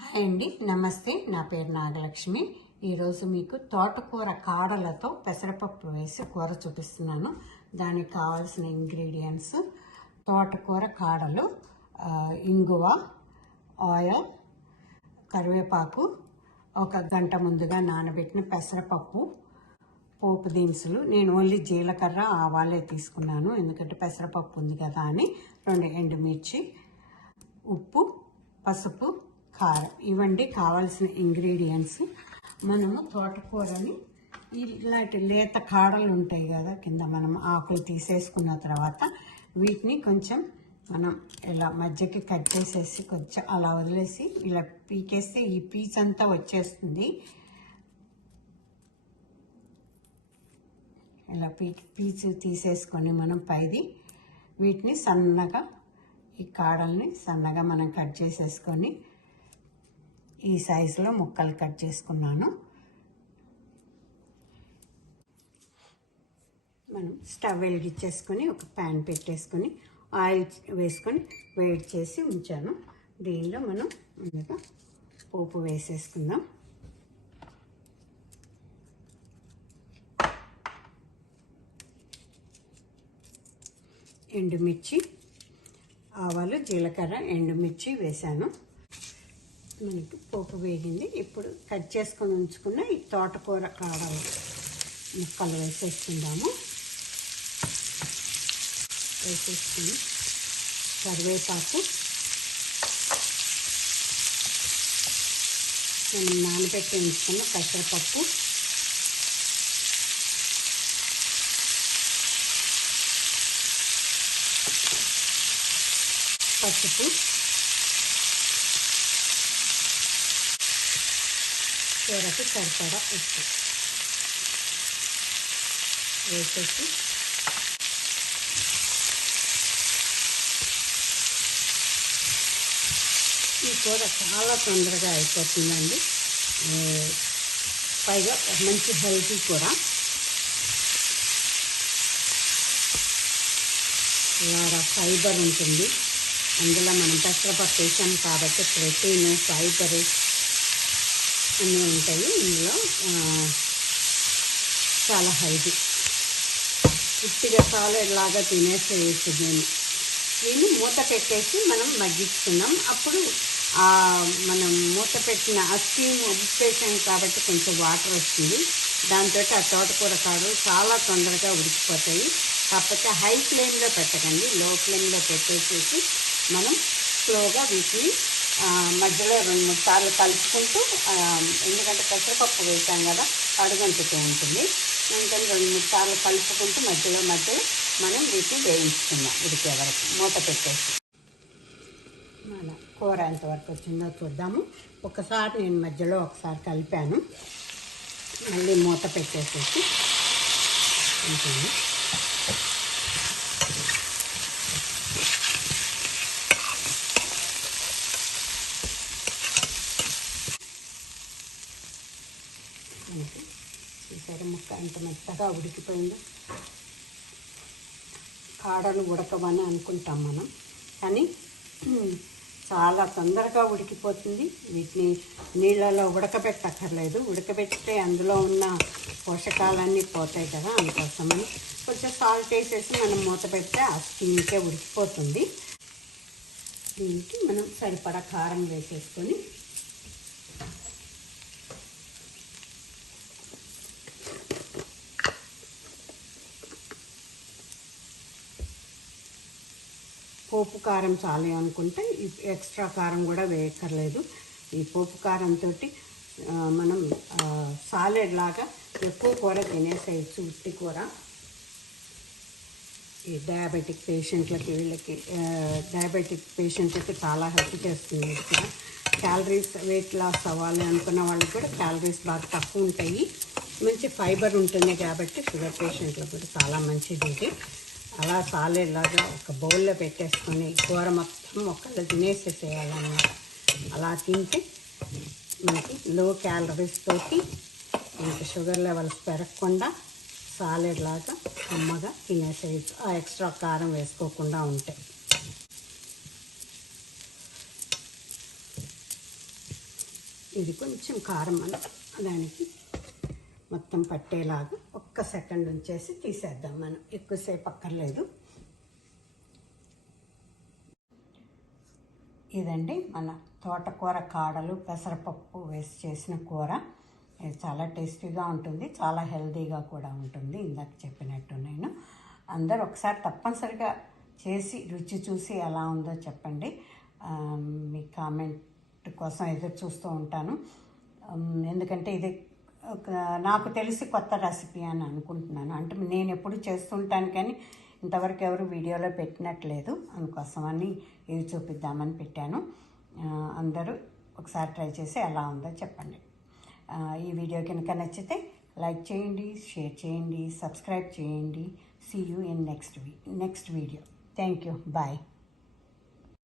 Hi అండి, నమస్తే. నా పేరు నాగలక్ష్మి. ఈరోజు మీకు తోటకూర కాడలతో పెసరపప్పు వేసి కూర చూపిస్తున్నాను. దానికి కావాల్సిన ఇంగ్రీడియంట్స్: తోటకూర కాడలు, ఇంగువ, ఆయిల్, కరివేపాకు, ఒక గంట ముందుగా నానబెట్టిన పెసరపప్పు, పోపు దినుసులు. నేను ఓన్లీ జీలకర్ర ఆవాలే తీసుకున్నాను, ఎందుకంటే పెసరపప్పు ఉంది కదా అని. 2 ఎండుమిర్చి, ఉప్పు, పసుపు, కారం. ఇవండి కావాల్సిన ఇంగ్రీడియంట్స్. మనము తోటకూరని ఇలాంటి లేత కాడలు ఉంటాయి కదా, కింద మనం ఆకులు తీసేసుకున్న తర్వాత వీటిని కొంచెం మనం ఇలా మధ్యకి కట్ చేసేసి కొంచెం అలా వదిలేసి ఇలా పీకేస్తే ఈ పీచ్ అంతా వచ్చేస్తుంది. ఇలా పీచు తీసేసుకొని మనం పైది వీటిని సన్నగా, ఈ కాడల్ని సన్నగా మనం కట్ చేసేసుకొని ఈ సైజులో ముక్కలు కట్ చేసుకున్నాను. మనం స్టవ్ వెలిగించేసుకొని ఒక ప్యాన్ పెట్టేసుకొని ఆయిల్ వేసుకొని వేడి చేసి ఉంచాను. దీనిలో మనం ముందుగా పోపు వేసేసుకుందాం. ఎండుమిర్చి, ఆవాలు, జీలకర్ర, ఎండుమిర్చి వేసాను. మనకి పోపు వేగింది. ఇప్పుడు కట్ చేసుకొని ఉంచుకున్న ఈ తోటకూర కాడలు ముక్కలు వేసేసుకుందాము. వేసేసుకుని కరివేపాకు, మనం నానబెట్టి ఉంచుకున్న పెసరపప్పు, పసుపు, కూరకు సరిపడా ఉప్పు వేసేసి ఈ కూర చాలా తొందరగా అయిపోతుందండి. పైగా మంచి హెల్తీ కూర. ఇలా ఫైబర్ ఉంటుంది అందులో. మనం పెసరపప్పు వేసాం కాబట్టి ప్రోటీన్, ఫైబర్ అన్నీ ఉంటాయి ఇందులో. చాలా హెల్తీ. ఉట్టిగా సాలెడ్ లాగా తినేసేయచ్చు. దీన్ని మూత పెట్టేసి మనం మగ్గించుకున్నాం. అప్పుడు మనం మూత పెట్టిన ఆ స్టీమ్ ఉప్పేసాం కాబట్టి కొంచెం వాటర్ వస్తుంది. దాంతో ఆ తోటకూర కాడలు చాలా తొందరగా ఉడికిపోతాయి. కాకపోతే హై ఫ్లేమ్లో పెట్టకండి, లో ఫ్లేమ్లో పెట్టేసేసి మనం స్లోగా వీటిని మధ్యలో 2-3 సార్లు కలుపుకుంటూ, ఎందుకంటే పెసరపప్పు వేసాం కదా, అడుగంటుతూ ఉంటుంది. అందుకని 2-3 సార్లు కలుపుకుంటూ మధ్యలో మనం వీటిని వేయించుకుందాం ఉడికే వరకు. మూత పెట్టేసి మన కూర ఎంతవరకు వచ్చిందో చూద్దాము. ఒకసారి నేను మధ్యలో ఒకసారి కలిపాను, మళ్ళీ మూత పెట్టేసేసి ఉంటుంది. చూసారా ముక్క ఎంత మెత్తగా ఉడికిపోయిందో. కాడలు ఉడకవని అనుకుంటాం మనం, కానీ చాలా తొందరగా ఉడికిపోతుంది. వీటిని నీళ్ళలో ఉడకబెట్టక్కర్లేదు. ఉడకబెట్టితే అందులో ఉన్న పోషకాలన్నీ పోతాయి కదా, అందుకోసమని కొంచెం సాల్ట్ వేసేసి మనం మూత పెడితే ఆ స్టీమ్కే ఉడికిపోతుంది. దీనికి మనం సరిపడా కారం వేసేసుకొని పోపు కారం చాలు అనుకుంటే ఎక్స్ట్రా కారం కూడా వేయక్కర్లేదు. ఈ పోపు కారంతో మనం సాలెడ్ లాగా ఎక్కువ కూర తినేసేయచ్చు. ఉట్టి కూర ఈ డయాబెటిక్ పేషెంట్లకి, డయాబెటిక్ పేషెంట్లకి చాలా హెల్ప్ చేస్తుంది. క్యాలరీస్, వెయిట్ లాస్ అవ్వాలి అనుకున్న వాళ్ళకి కూడా క్యాలరీస్ బాగా తక్కువ ఉంటాయి. మంచి ఫైబర్ ఉంటుంది కాబట్టి షుగర్ పేషెంట్లకు కూడా చాలా మంచిది ఇది. అలా సాలెడ్ లాగా ఒక బౌల్లో పెట్టేసుకొని కూర మొత్తం ఒక్కళ్ళు తినేసేసేయాలన్నమాట. అలా తింటే మనకి లో క్యాలరీస్ తోటి మనకి షుగర్ లెవెల్స్ పెరగకుండా సాలెడ్ లాగా అమ్మగా తినేసేయచ్చు, ఆ ఎక్స్ట్రా కారం వేసుకోకుండా ఉంటే. ఇది కొంచెం కారం దానికి మొత్తం పట్టేలాగా ఒక్క సెకండ్ ఉంచేసి తీసేద్దాం. మనం ఎక్కువసేపు అక్కర్లేదు. ఇదండి మన తోటకూర కాడలు పెసరపప్పు వేసి చేసిన కూర. ఇది చాలా టేస్టీగా ఉంటుంది, చాలా హెల్తీగా కూడా ఉంటుంది. ఇందాక చెప్పినట్టు నేను అందరూ ఒకసారి తప్పనిసరిగా చేసి రుచి చూసి ఎలా ఉందో చెప్పండి. మీ కామెంట్ కోసం ఎదురు చూస్తూ ఉంటాను. ఎందుకంటే ఇది నాకు తెలిసి కొత్త రెసిపీ అని అనుకుంటున్నాను. అంటే నేను ఎప్పుడు చేస్తుంటాను కానీ ఇంతవరకు ఎవరు వీడియోలో పెట్టినట్లేదు. అందుకోసమని ఇది చూపిద్దామని పెట్టాను. అందరూ ఒకసారి ట్రై చేసి ఎలా ఉందో చెప్పండి. ఈ వీడియో కనుక నచ్చితే లైక్ చేయండి, షేర్ చేయండి, సబ్స్క్రైబ్ చేయండి. See you in next video. Thank you. Bye.